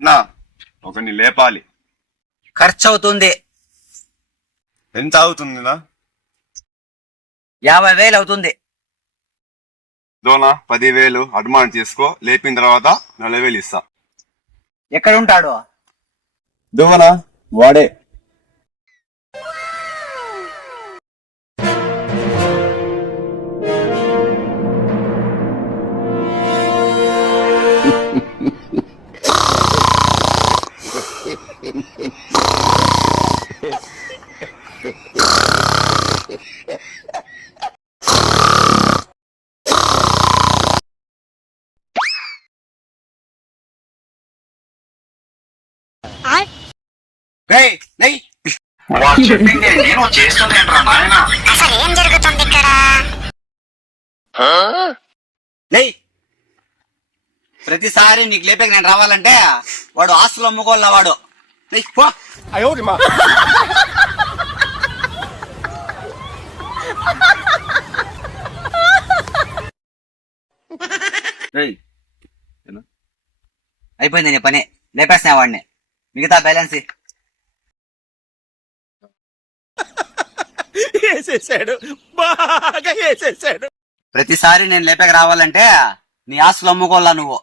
నా ఒకరిని లేపాలి. ఖర్చు అవుతుంది. ఎంత అవుతుంది నా? 50,000 అవుతుంది. దోనా 10,000 అడ్వాన్స్ తీసుకో, లేపిన తర్వాత 40,000 ఇస్తా. ఎక్కడ ఉంటాడు? దోనా వాడే. వాడు చెప్పింది నేను చేస్తుందేంట్రా నాయనా? అసలు ఏం జరుగుతుంది ఇక్కడ? ప్రతిసారి నీకు లేపేకి నేను రావాలంటే వాడు ఆస్తులు అమ్ముకోవాల. వాడు అయిపోయింది నీ పని. లేపేస్తున్నా వాడిని. మిగతా బ్యాలెన్స్ వేసేసాడు, బాగా వేసేసాడు. ప్రతిసారి నేను లేపేకి రావాలంటే నీ ఆస్తులు అమ్ముకోవాలా నువ్వు.